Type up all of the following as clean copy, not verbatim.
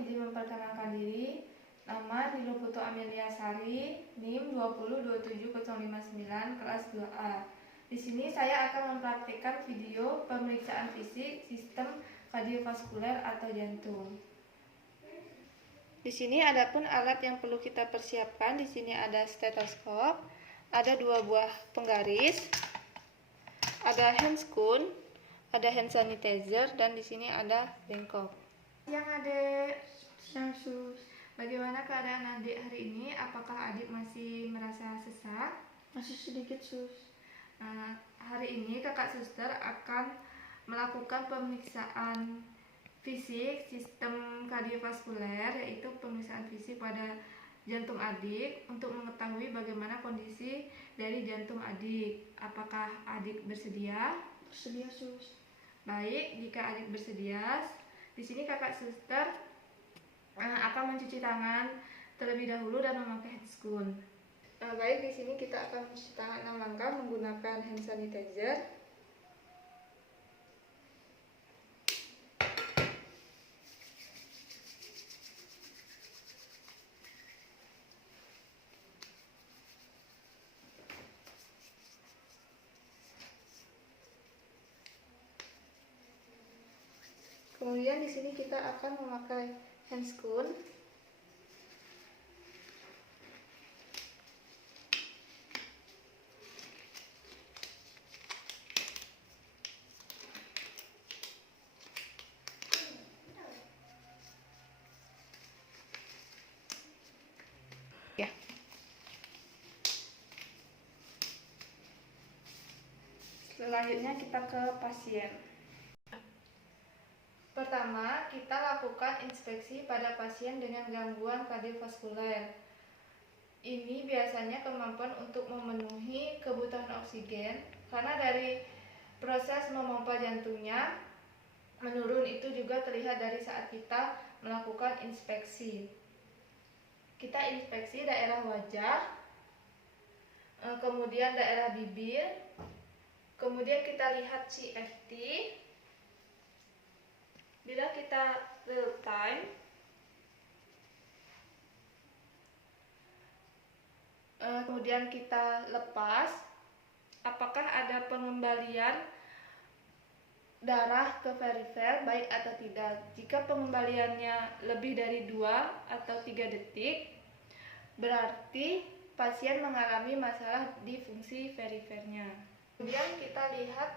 izin memperkenalkan diri. Nama Nilu Putu Amelia Sari, NIM 2027059, kelas 2A. Di sini saya akan mempraktikkan video pemeriksaan fisik sistem kardiovaskuler atau jantung. Di sini adapun alat yang perlu kita persiapkan. Di sini ada stetoskop, ada 2 buah penggaris, ada handscoon, ada hand sanitizer, dan di sini ada bengkok. Siang adik. Siang sus. Bagaimana keadaan adik hari ini? Apakah adik masih merasa sesak? Masih sedikit sus. Hari ini kakak suster akan melakukan pemeriksaan fisik sistem kardiovaskuler, yaitu pemeriksaan fisik pada jantung adik untuk mengetahui bagaimana kondisi dari jantung adik. Apakah adik bersedia? Bersedia sus. Baik, jika adik bersedia, di sini kakak suster akan mencuci tangan terlebih dahulu dan memakai handscoon. Baik, di sini kita akan mencuci tangan 6 langkah menggunakan hand sanitizer. Kemudian di sini kita akan memakai handscoon. Ya. Selanjutnya kita ke pasien. Pertama, kita lakukan inspeksi pada pasien dengan gangguan kardiovaskuler. Ini biasanya kemampuan untuk memenuhi kebutuhan oksigen, karena dari proses memompa jantungnya menurun. Itu juga terlihat dari saat kita melakukan inspeksi. Kita inspeksi daerah wajah, kemudian daerah bibir, kemudian kita lihat CFT. Bila kita real time, kemudian kita lepas, apakah ada pengembalian darah ke perifer, baik atau tidak. Jika pengembaliannya lebih dari 2 atau 3 detik, berarti pasien mengalami masalah di fungsi perifernya. Kemudian kita lihat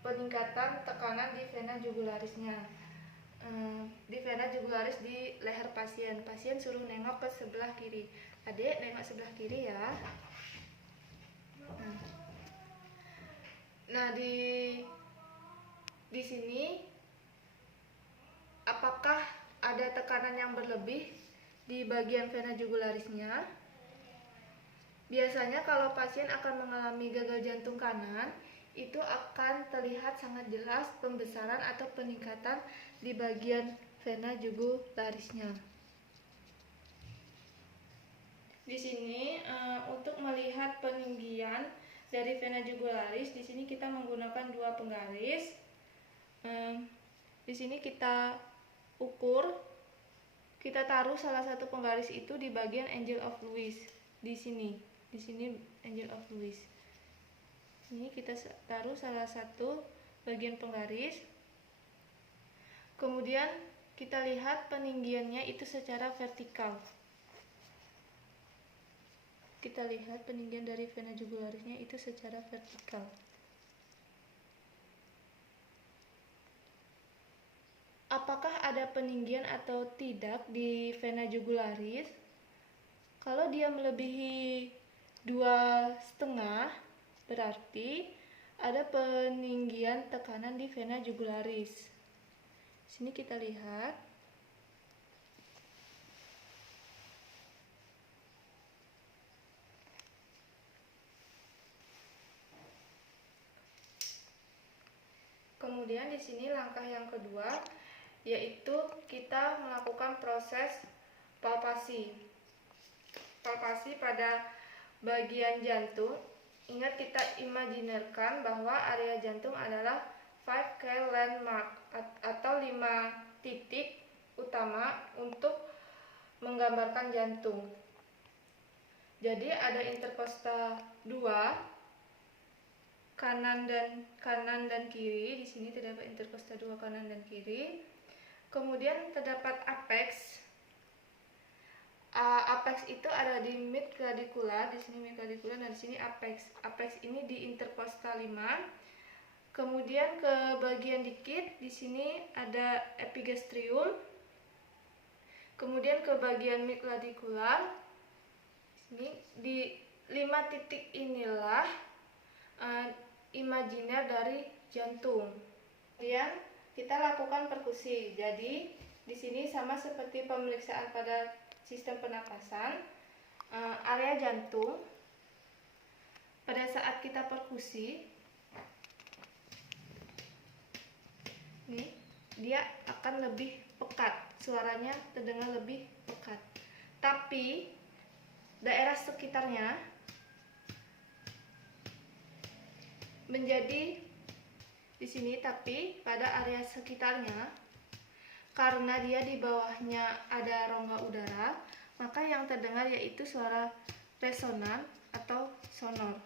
peningkatan tekanan di vena jugularisnya. Di vena jugularis di leher pasien. Pasien suruh nengok ke sebelah kiri. Adik, nengok sebelah kiri ya. Nah, di sini apakah ada tekanan yang berlebih di bagian vena jugularisnya? Biasanya kalau pasien akan mengalami gagal jantung kanan, itu akan terlihat sangat jelas pembesaran atau peningkatan di bagian vena jugularisnya. Di sini untuk melihat peninggian dari vena jugularis, di sini kita menggunakan 2 penggaris. Di sini kita ukur, kita taruh salah satu penggaris itu di bagian Angel of Lewis. Di sini Angel of Lewis. Ini kita taruh salah satu bagian penggaris. Kemudian kita lihat peninggiannya itu secara vertikal. Kita lihat peninggian dari vena jugularisnya itu secara vertikal. Apakah ada peninggian atau tidak di vena jugularis? Kalau dia melebihi 2,5, berarti ada peninggian tekanan di vena jugularis. Sini kita lihat. Kemudian di sini langkah yang kedua, yaitu kita melakukan proses palpasi. Palpasi pada bagian jantung. Ingat, kita imajinasikan bahwa area jantung adalah 5K landmark atau 5 titik utama untuk menggambarkan jantung. Jadi ada interkosta 2 kanan dan kiri. Di sini terdapat interkosta 2 kanan dan kiri. Kemudian terdapat apex. Apex itu ada di mid clavicular, di sini mid clavicular, dan di sini apex. Apex ini di interkosta 5. Kemudian ke bagian dikit, di sini ada epigastrium. Kemudian ke bagian mid clavicular, ini di 5 titik inilah imajiner dari jantung. Kemudian kita lakukan perkusi. Jadi di sini sama seperti pemeriksaan pada sistem pernapasan, area jantung pada saat kita perkusi, nih, dia akan lebih pekat, suaranya terdengar lebih pekat. Tapi daerah sekitarnya menjadi di sini, tapi pada area sekitarnya, karena dia di bawahnya ada rongga udara, maka yang terdengar yaitu suara resonan atau sonor.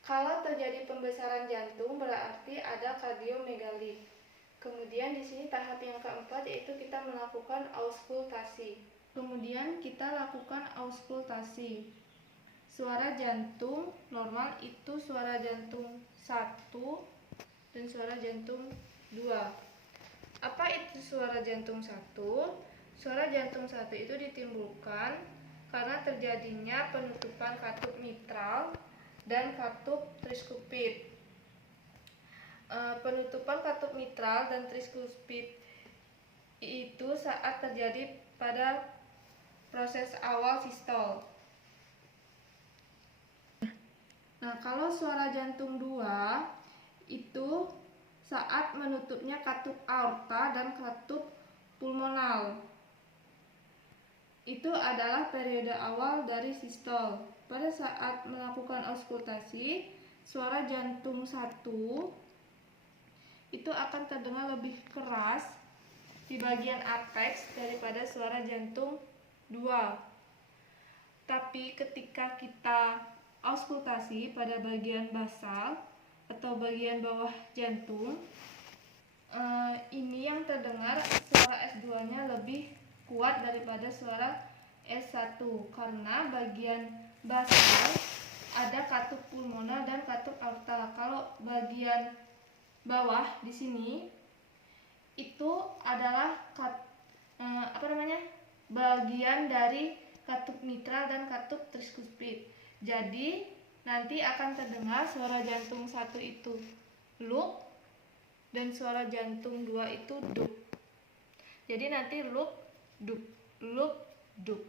Kalau terjadi pembesaran jantung berarti ada kardiomegali. Kemudian di sini tahap yang keempat yaitu kita melakukan auskultasi. Kemudian kita lakukan auskultasi. Suara jantung normal itu suara jantung 1 dan suara jantung 2. Apa itu suara jantung 1? Suara jantung 1 itu ditimbulkan karena terjadinya penutupan katup mitral dan katup triskupit. Penutupan katup mitral dan triskupit itu saat terjadi pada proses awal sistol. Nah, kalau suara jantung 2 itu saat menutupnya katup aorta dan katup pulmonal. Itu adalah periode awal dari sistol. Pada saat melakukan auskultasi, suara jantung 1 itu akan terdengar lebih keras di bagian apex daripada suara jantung 2. Tapi ketika kita auskultasi pada bagian basal atau bagian bawah jantung, ini yang terdengar suara S2-nya lebih kuat daripada suara S1 karena bagian basal ada katup pulmoner dan katup aorta. Kalau bagian bawah di sini itu adalah bagian dari katup mitral dan katup triskupit. Jadi nanti akan terdengar suara jantung 1 itu loop dan suara jantung 2 itu dup. Jadi nanti loop dup, loop dup.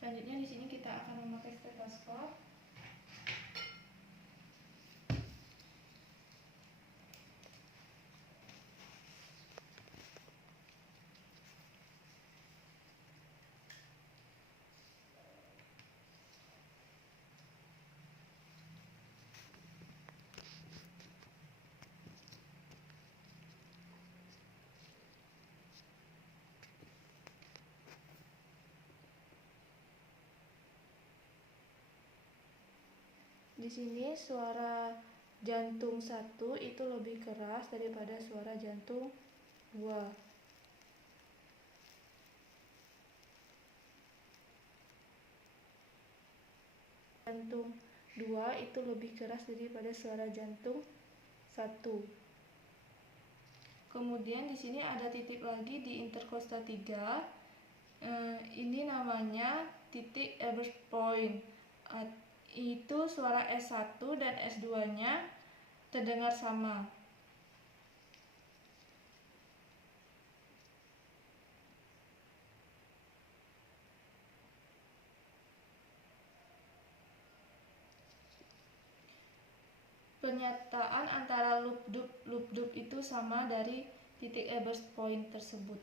Selanjutnya di sini kita akan memakai stetoskop. Di sini suara jantung 1 itu lebih keras daripada suara jantung 2. Jantung 2 itu lebih keras daripada suara jantung 1. Kemudian di sini ada titik lagi di interkosta 3. Ini namanya titik Ebers point. Itu suara S1 dan S2-nya terdengar sama. Pernyataan antara loop dup itu sama dari titik Ebers point tersebut.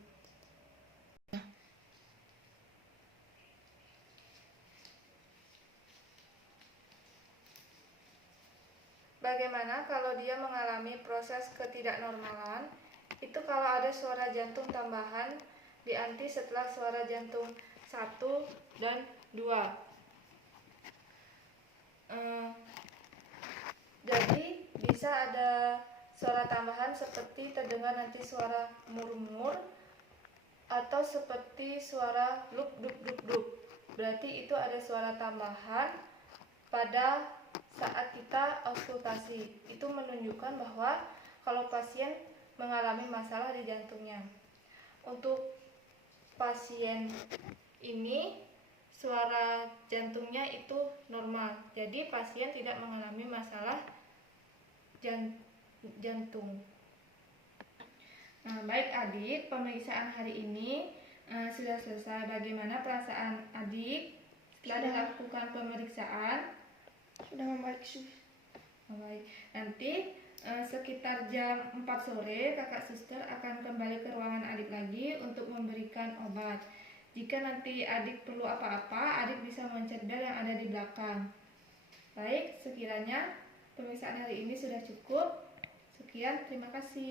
bagaimana kalau dia mengalami proses ketidaknormalan? Itu kalau ada suara jantung tambahan di anti setelah suara jantung 1 dan 2. Jadi bisa ada suara tambahan seperti terdengar nanti suara murmur atau seperti suara luk duk duk duk. Berarti itu ada suara tambahan pada saat kita auskultasi. Itu menunjukkan bahwa kalau pasien mengalami masalah di jantungnya. Untuk pasien ini suara jantungnya itu normal. Jadi pasien tidak mengalami masalah jantung. Nah, baik adik, pemeriksaan hari ini sudah selesai. Bagaimana perasaan adik setelah dilakukan pemeriksaan? Sudah membaik, sus. Baik. Nanti sekitar jam 4 sore kakak suster akan kembali ke ruangan adik lagi untuk memberikan obat. Jika nanti adik perlu apa-apa, adik bisa mencet bel yang ada di belakang. Baik, sekiranya pemeriksaan hari ini sudah cukup. Sekian, terima kasih.